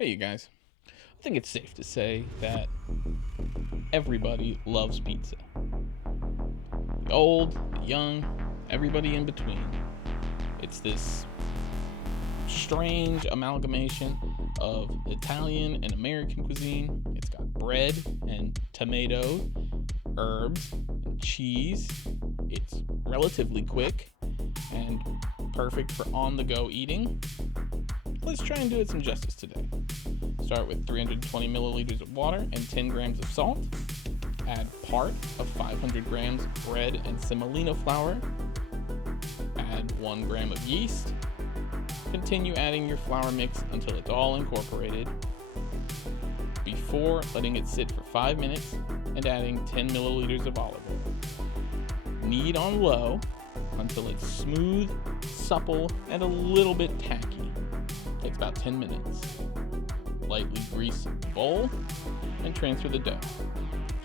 Hey, you guys. I think it's safe to say that everybody loves pizza. The old, the young, everybody in between. It's this strange amalgamation of Italian and American cuisine. It's got bread and tomato, herbs, and cheese. It's relatively quick and perfect for on-the-go eating. Let's try and do it some justice today. Start with 320 milliliters of water and 10 grams of salt. Add part of 500 grams of bread and semolina flour. Add 1 gram of yeast. Continue adding your flour mix until it's all incorporated, before letting it sit for 5 minutes and adding 10 milliliters of olive oil. Knead on low until it's smooth, supple, and a little bit tacky. Takes about 10 minutes. Lightly grease the bowl and transfer the dough.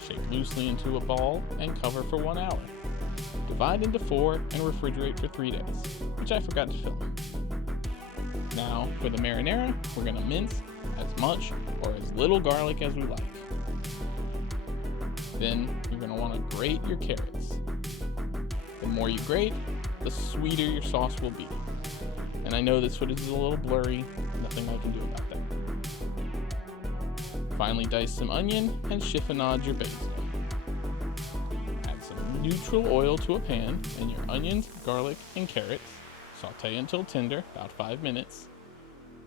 Shake loosely into a ball and cover for 1 hour. Divide into 4 and refrigerate for 3 days, which I forgot to film. Now, for the marinara, we're going to mince as much or as little garlic as we like. Then, you're going to want to grate your carrots. The more you grate, the sweeter your sauce will be. And I know this footage is a little blurry, nothing I can do about that. Finally, dice some onion and chiffonade your basil. Add some neutral oil to a pan and your onions, garlic, and carrots. Saute until tender, about 5 minutes,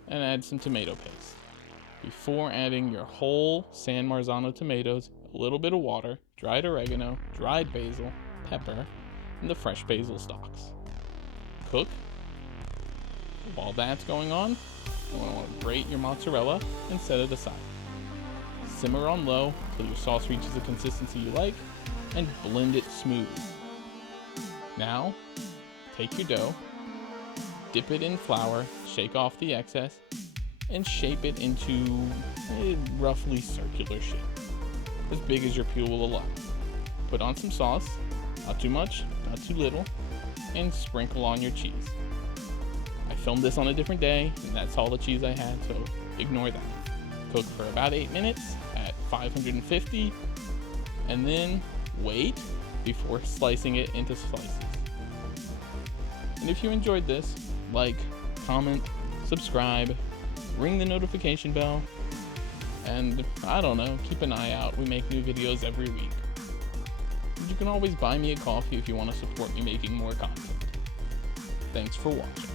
and add some tomato paste. Before adding your whole San Marzano tomatoes, a little bit of water, dried oregano, dried basil, pepper, and the fresh basil stalks. Cook. While that's going on, you're going to want to grate your mozzarella and set it aside. Simmer on low until your sauce reaches the consistency you like, and blend it smooth. Now, take your dough, dip it in flour, shake off the excess, and shape it into a roughly circular shape, as big as your peel will allow. Put on some sauce, not too much, not too little, and sprinkle on your cheese. I filmed this on a different day, and that's all the cheese I had, so ignore that. Cook for about 8 minutes at 550, and then wait before slicing it into slices. And if you enjoyed this, like, comment, subscribe, ring the notification bell, and I don't know, keep an eye out. We make new videos every week. You can always buy me a coffee if you want to support me making more content. Thanks for watching.